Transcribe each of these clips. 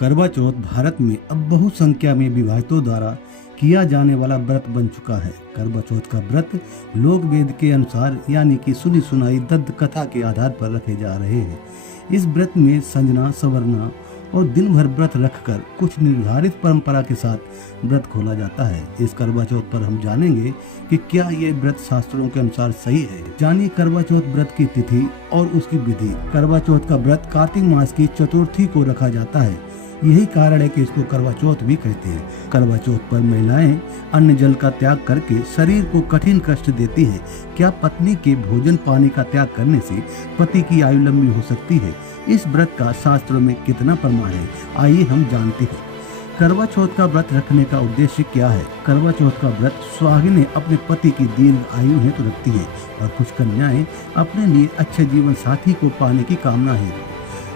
करवा चौथ भारत में अब बहु संख्या में विवाहितों द्वारा किया जाने वाला व्रत बन चुका है। करवा चौथ का व्रत लोक वेद के अनुसार यानी कि सुनी सुनाई दंत कथा के आधार पर रखे जा रहे हैं। इस व्रत में संजना संवरना और दिन भर व्रत रखकर कुछ निर्धारित परंपरा के साथ व्रत खोला जाता है। इस करवा चौथ पर हम जानेंगे कि क्या ये व्रत शास्त्रों के अनुसार सही है। जानिए करवा चौथ व्रत की तिथि और उसकी विधि। करवा चौथ का व्रत कार्तिक मास की चतुर्थी को रखा जाता है। यही कारण है कि इसको करवा चौथ भी कहते हैं। करवा चौथ पर महिलाएं अन्न जल का त्याग करके शरीर को कठिन कष्ट देती है। क्या पत्नी के भोजन पानी का त्याग करने से पति की आयु लंबी हो सकती है? इस व्रत का शास्त्रों में कितना प्रमाण है, आइए हम जानते हैं। करवा चौथ का व्रत रखने का उद्देश्य क्या है? करवा चौथ का व्रत सुहागिनें अपने पति की दीर्घ आयु हेतु रखती है और कुछ कन्याएं अपने लिए अच्छे जीवन साथी को पाने की कामना है।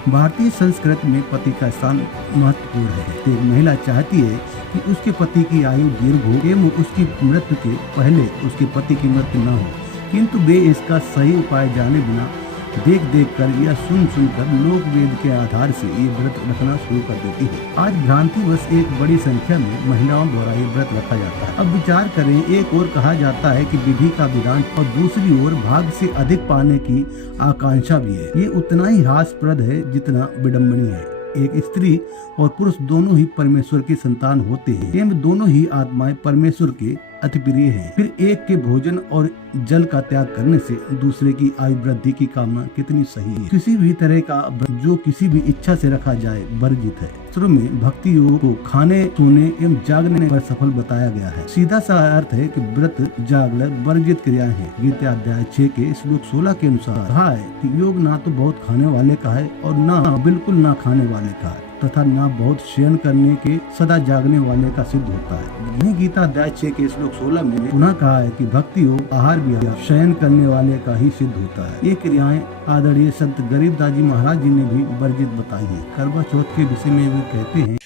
भारतीय संस्कृति में पति का स्थान महत्वपूर्ण है। एक महिला चाहती है कि उसके पति की आयु दीर्घ हो एवं उसकी मृत्यु के पहले उसके पति की मृत्यु न हो, किंतु वे इसका सही उपाय जाने बिना देख देख कर या सुन कर लोक वेद के आधार से ये व्रत रखना शुरू कर देती है। आज भ्रांतिवश एक बड़ी संख्या में महिलाओं द्वारा ये व्रत रखा जाता है। अब विचार करें, एक ओर कहा जाता है कि विधि का विधान और दूसरी ओर भाग्य से अधिक पाने की आकांक्षा भी है। ये उतना ही हास्यप्रद है जितना विडम्बनीय है। एक स्त्री और पुरुष दोनों ही परमेश्वर के संतान होते हैं एवं दोनों ही आत्माएं परमेश्वर के अति प्रिय है। फिर एक के भोजन और जल का त्याग करने से दूसरे की आयु वृद्धि की कामना कितनी सही है। किसी भी तरह का जो किसी भी इच्छा से रखा जाए वर्जित है। शास्त्रों में भक्ति योग को खाने सोने एवं जागने पर सफल बताया गया है। सीधा सा अर्थ है कि व्रत जागरण वर्जित क्रियाएं हैं। गीता अध्याय 6 के श्लोक 16 के अनुसार कहा है कि योग ना तो बहुत खाने वाले का है और ना बिल्कुल ना खाने वाले का है, तथा ना बहुत शयन करने के सदा जागने वाले का सिद्ध होता है। यही गीता अध्याय 6 के श्लोक 16 में पुनः कहा है कि भक्ति योग आहार भी शयन करने वाले का ही सिद्ध होता है। ये क्रियाएं आदरणीय संत गरीबदास जी महाराज जी ने भी वर्जित बताई है। करवा चौथ के विषय में वो कहते हैं,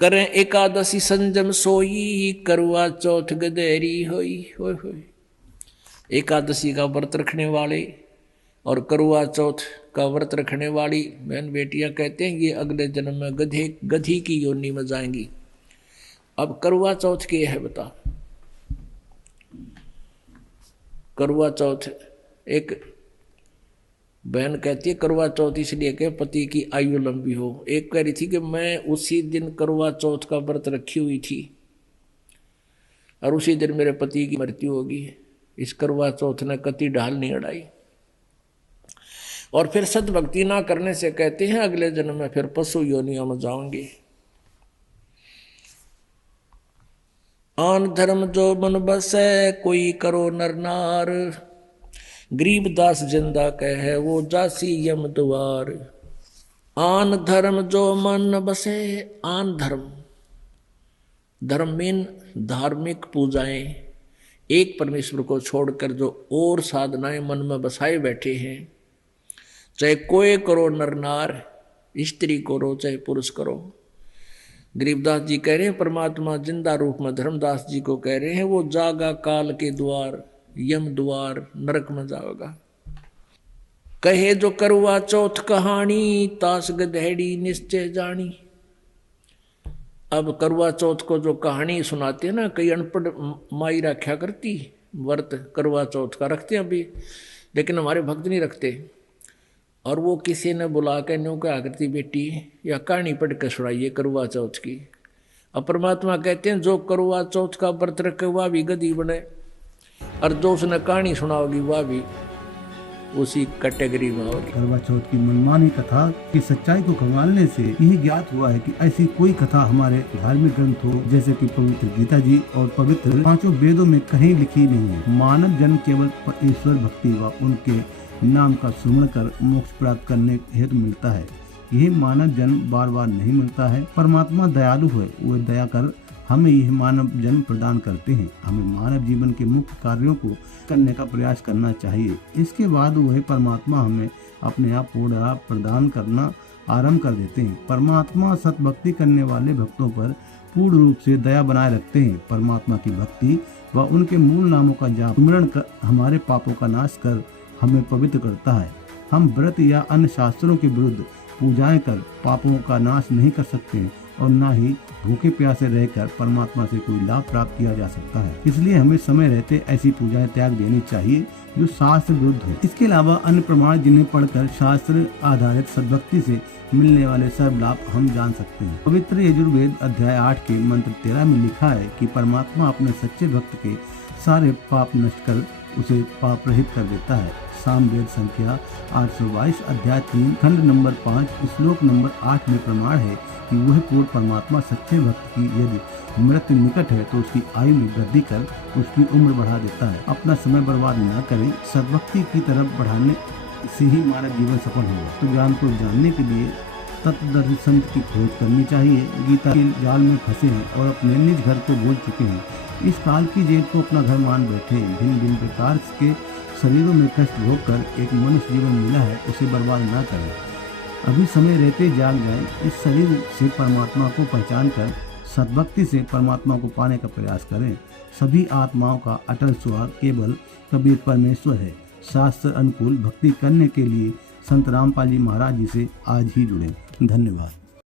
करें एकादशी संजम सोई, करवा चौथ गदेरी होई। होय होय। एकादशी का व्रत रखने वाले और करवा चौथ का व्रत रखने वाली बहन बेटियां कहते हैं ये अगले जन्म में गधी की योनि में जाएंगी। अब करवा चौथ के है बता। करवा चौथ एक बहन कहती है करवा चौथ इसलिए कि पति की आयु लंबी हो। एक कह रही थी कि मैं उसी दिन करवा चौथ का व्रत रखी हुई थी और उसी दिन मेरे पति की मृत्यु होगी। इस करवा चौथ ने कति ढाल नहीं अड़ाई। और फिर सद्भक्ति ना करने से कहते हैं अगले जन्म में फिर पशु योनियों में जाओगे। आन धर्म जो मन बसे, कोई करो नर नार, गरीबदास जिंदा कहे वो जासी यम द्वार। आन धर्म जो मन बसे, आन धर्म धर्म में धार्मिक पूजाएं, एक परमेश्वर को छोड़कर जो और साधनाएं मन में बसाए बैठे हैं, चाहे कोई करो नर नार, स्त्री करो चाहे पुरुष करो। गरीबदास जी कह रहे हैं परमात्मा जिंदा रूप में धर्मदास जी को कह रहे हैं वो जागा काल के द्वार, यम द्वार, नरक में जाओगा। कहे जो करवा चौथ कहानी, तास गधेड़ी निश्चय जानी। अब करवा चौथ को जो कहानी सुनाते हैं ना, कई अनपढ़ माई रखा करती व्रत करवा चौथ का रखते हैं अभी, लेकिन हमारे भक्त नहीं रखते। और वो किसी ने बुला के न्यू क्या करती बेटी या कहानी पढ़ के सुनाइए करवा चौथ की। अब परमात्मा कहते हैं जो करवा चौथ का व्रत रखे वह भी गधी बने और जो उसने कहानी सुनाओगी वह भी उसी कैटेगरी में होगी। करवा चौथ की मनमानी कथा की सच्चाई को खंगालने से यही ज्ञात हुआ है कि ऐसी कोई कथा हमारे धार्मिक ग्रंथ हो जैसे कि पवित्र गीता जी और पवित्र पांचों वेदों में कहीं लिखी नहीं है। मानव जन्म केवल ईश्वर भक्ति व उनके नाम का सुमरण कर मोक्ष प्राप्त करने हेतु मिलता है। यही मानव जन्म बार बार नहीं मिलता है। परमात्मा दयालु है, वो दया कर हमें यह मानव जन्म प्रदान करते हैं। हमें मानव जीवन के मुख्य कार्यों को करने का प्रयास करना चाहिए। इसके बाद वह परमात्मा हमें अपने आप पूर्ण प्रदान करना आरंभ कर देते हैं। परमात्मा सतभक्ति करने वाले भक्तों पर पूर्ण रूप से दया बनाए रखते हैं। परमात्मा की भक्ति व उनके मूल नामों का जाप स्मरण कर हमारे पापों का नाश कर हमें पवित्र करता है। हम व्रत या अन्य शास्त्रों के विरुद्ध पूजाएं कर पापों का नाश नहीं कर सकते और न ही भूखे प्यासे रहकर परमात्मा से कोई लाभ प्राप्त किया जा सकता है। इसलिए हमें समय रहते ऐसी पूजाएं त्याग देनी चाहिए जो शास्त्र विरुद्ध हो। इसके अलावा अन्य प्रमाण जिन्हें पढ़कर शास्त्र आधारित सद्भक्ति से मिलने वाले सर्व लाभ हम जान सकते हैं। पवित्र यजुर्वेद अध्याय 8 के मंत्र 13 में लिखा है कि परमात्मा अपने सच्चे भक्त के सारे पाप नष्ट कर उसे पाप रहित कर देता है। सामवेद संख्या 822 अध्याय 3 खंड नंबर 5 श्लोक नंबर 8 में प्रमाण है कि वह पूर्ण परमात्मा सच्चे भक्त की यदि मृत्यु निकट है तो उसकी आयु में वृद्धि कर उसकी उम्र बढ़ा देता है। अपना समय बर्बाद न करें, सद्भक्ति की तरफ बढ़ाने से ही मानव जीवन सफल होगा। तो ज्ञान को जानने के लिए तत्वदर्शी संत की खोज करनी चाहिए। गीता के जाल में फंसे हैं और अपने निज घर को भूल चुके हैं। इस काल की जेल को अपना घर मान बैठे हैं। भिन्न भिन्न प्रकार के शरीरों में कष्ट भोग कर एक मनुष्य जीवन मिला है, उसे बर्बाद न करें। अभी समय रहते जाग जाए। इस शरीर से परमात्मा को पहचान कर सद्भक्ति से परमात्मा को पाने का प्रयास करें। सभी आत्माओं का अटल स्वार केवल कबीर परमेश्वर है। शास्त्र अनुकूल भक्ति करने के लिए संत रामपाल जी महाराज जी से आज ही जुड़ें। धन्यवाद।